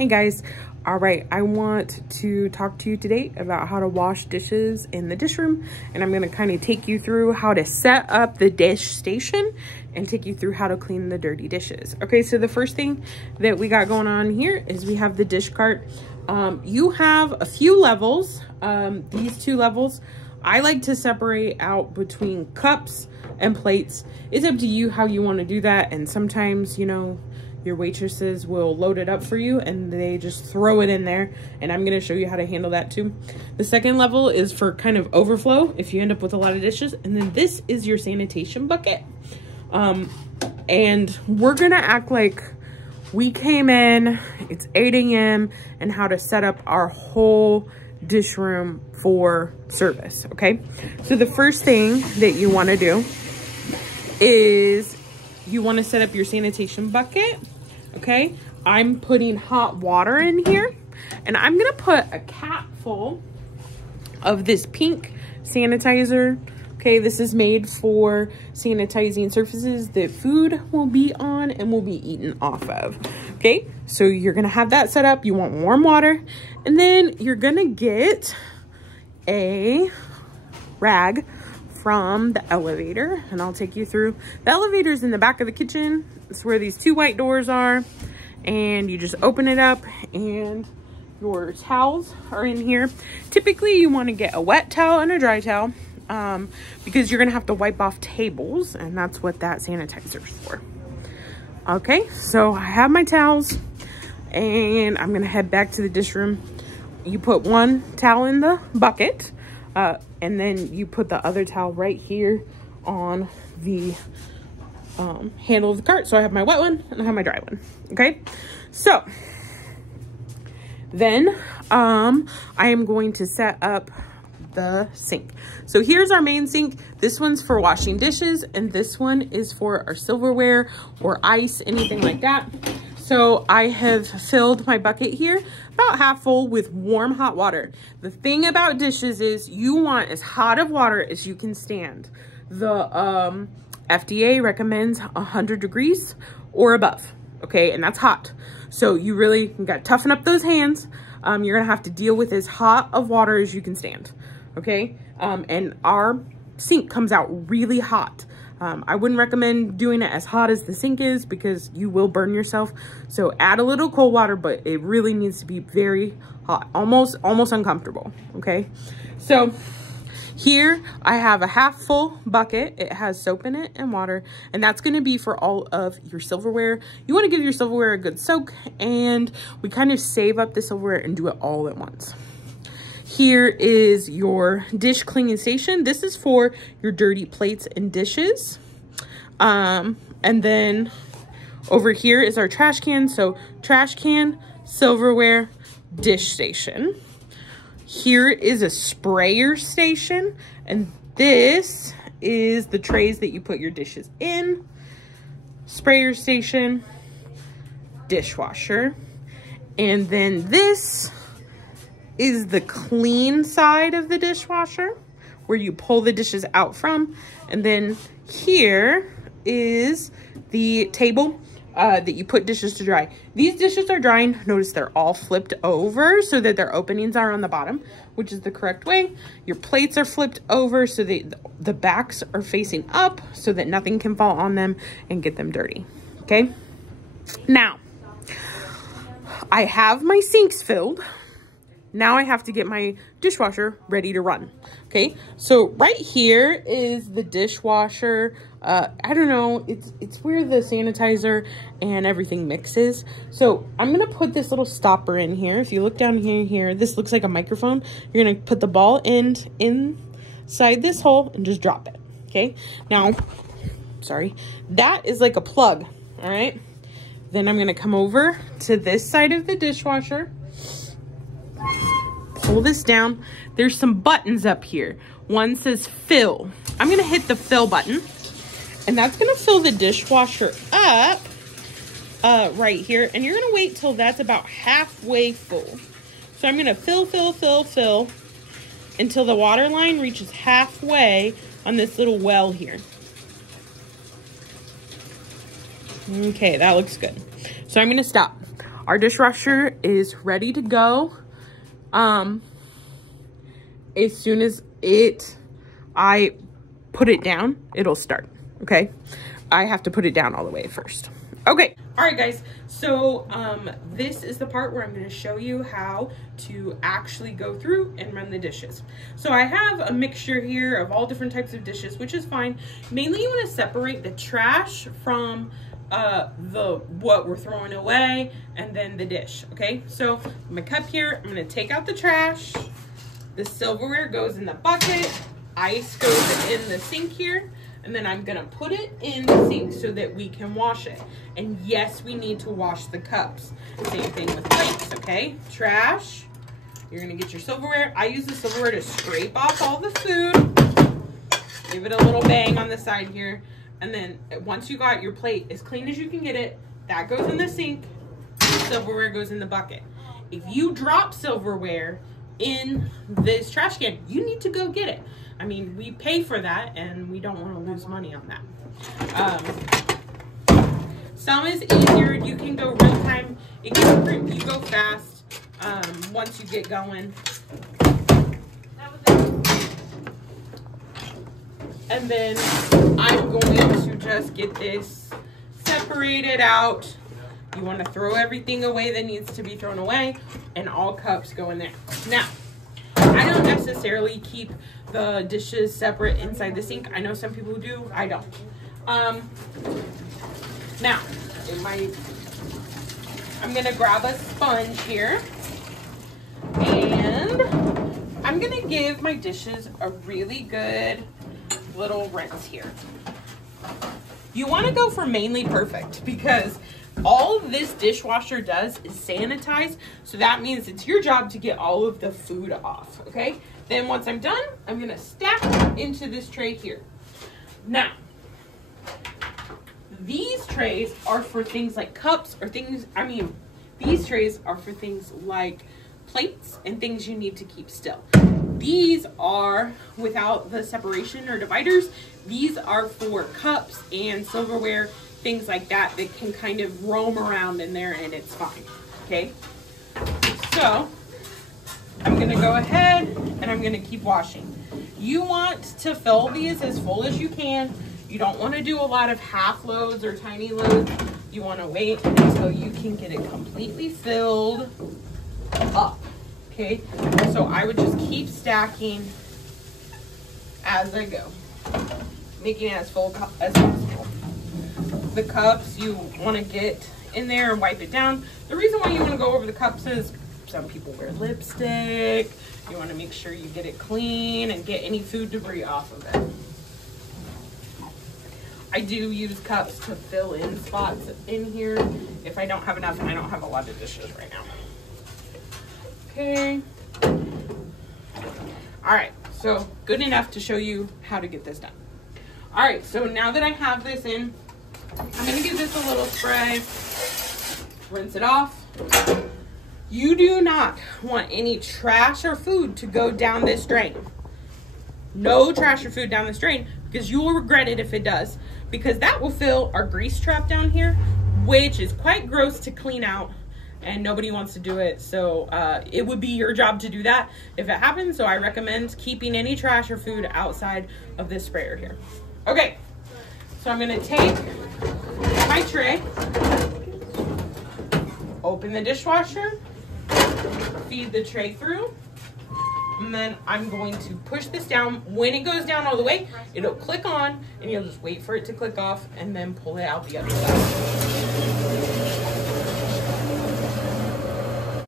Hey guys, all right, I want to talk to you today about how to wash dishes in the dish room, and I'm going to kind of take you through how to set up the dish station and take you through how to clean the dirty dishes. Okay, so the first thing that we got going on here is we have the dish cart. You have a few levels. These two levels, I like to separate out between cups and plates. It's up to you how you want to do that, and sometimes, you know, your waitresses will load it up for you and they just throw it in there, and I'm going to show you how to handle that too. The second level is for kind of overflow if you end up with a lot of dishes, and then this is your sanitation bucket. And we're going to act like we came in, it's 8 a.m. and how to set up our whole dish room for service. Okay, so the first thing that you want to do is you want to set up your sanitation bucket. Okay, I'm putting hot water in here, and I'm gonna put a cap full of this pink sanitizer. Okay, this is made for sanitizing surfaces that food will be on and will be eaten off of. Okay, so you're gonna have that set up. You want warm water, and then you're gonna get a rag from the elevator, and I'll take you through. The elevator is in the back of the kitchen. It's where these two white doors are, and you just open it up and your towels are in here. Typically you want to get a wet towel and a dry towel because you're gonna have to wipe off tables, and that's what that sanitizer is for. Okay, so I have my towels and I'm gonna head back to the dish room. You put one towel in the bucket, and then you put the other towel right here on the handle of the cart. So I have my wet one and I have my dry one. Okay, so then I am going to set up the sink. So here's our main sink. This one's for washing dishes, and this one is for our silverware or ice, anything like that. So I have filled my bucket here about half full with warm hot water. The thing about dishes is you want as hot of water as you can stand. The FDA recommends 100 degrees or above, okay? And that's hot. So you really got to toughen up those hands. You're gonna have to deal with as hot of water as you can stand, okay? And our sink comes out really hot. I wouldn't recommend doing it as hot as the sink is because you will burn yourself. So add a little cold water, but it really needs to be very hot, almost uncomfortable, okay? So here I have a half full bucket. It has soap in it and water, and that's gonna be for all of your silverware. You wanna give your silverware a good soak, and we kind of save up the silverware and do it all at once. Here is your dish cleaning station. This is for your dirty plates and dishes. And then over here is our trash can. So trash can, silverware, dish station. Here is a sprayer station, and this is the trays that you put your dishes in. Sprayer station, dishwasher. And then this is the clean side of the dishwasher where you pull the dishes out from. And then here is the table that you put dishes to dry. These dishes are drying. Notice they're all flipped over so that their openings are on the bottom, which is the correct way. Your plates are flipped over so that the backs are facing up so that nothing can fall on them and get them dirty. Okay, now I have my sinks filled. Now I have to get my dishwasher ready to run. Okay, so right here is the dishwasher. I don't know, it's where the sanitizer and everything mixes. So I'm gonna put this little stopper in here. If you look down here, this looks like a microphone. You're gonna put the ball end inside this hole and just drop it. Okay, now, sorry, that is like a plug. All right, then I'm gonna come over to this side of the dishwasher. Pull this down. There's some buttons up here. One says fill. I'm gonna hit the fill button, and that's gonna fill the dishwasher up right here, and you're gonna wait till that's about halfway full. So I'm gonna fill until the water line reaches halfway on this little well here. Okay, that looks good. So I'm gonna stop. Our dishwasher is ready to go. As soon as I put it down, it'll start, okay? I have to put it down all the way first. Okay, all right guys, so this is the part where I'm gonna show you how to actually go through and run the dishes. So I have a mixture here of all different types of dishes, which is fine. Mainly you wanna separate the trash from what we're throwing away and then the dish, okay? So my cup here, I'm gonna take out the trash, the silverware goes in the bucket, ice goes in the sink here, and then I'm gonna put it in the sink so that we can wash it. And yes, we need to wash the cups. Same thing with plates, okay? Trash, you're gonna get your silverware. I use the silverware to scrape off all the food. Give it a little bang on the side here. And then once you got your plate as clean as you can get it, that goes in the sink, silverware goes in the bucket. If you drop silverware in this trash can, you need to go get it. I mean, we pay for that and we don't want to lose money on that. Some is easier. You can go real time. You go fast once you get going. And then I'm going to just get this separated out. You want to throw everything away that needs to be thrown away, and all cups go in there. Now, I don't necessarily keep the dishes separate inside the sink. I know some people do, I don't. Now, I'm gonna grab a sponge here, and I'm gonna give my dishes a really good little rinse here. You want to go for mainly perfect because all this dishwasher does is sanitize, so that means it's your job to get all of the food off, okay? Then once I'm done, I'm gonna stack into this tray here. Now, these trays are for things like cups or things, these trays are for things like plates and things you need to keep still. These are without the separation or dividers. These are for cups and silverware, things like that that can kind of roam around in there and it's fine, okay? So I'm gonna go ahead and I'm gonna keep washing. You want to fill these as full as you can. You don't wanna do a lot of half loads or tiny loads. You wanna wait until you can get it completely filled up. Okay, so I would just keep stacking as I go, making it as full as possible. The cups, you want to get in there and wipe it down. The reason why you want to go over the cups is some people wear lipstick. You want to make sure you get it clean and get any food debris off of it. I do use cups to fill in spots in here if I don't have enough, and I don't have a lot of dishes right now. Okay. All right, so good enough to show you how to get this done. All right, so now that I have this in, I'm gonna give this a little spray, rinse it off. You do not want any trash or food to go down this drain. No trash or food down this drain, because you will regret it if it does, because that will fill our grease trap down here, which is quite gross to clean out. And nobody wants to do it, so it would be your job to do that if it happens. So I recommend keeping any trash or food outside of this sprayer here. Okay, so I'm gonna take my tray, open the dishwasher, feed the tray through, and then I'm going to push this down. When it goes down all the way, it'll click on, and you'll just wait for it to click off and then pull it out the other side.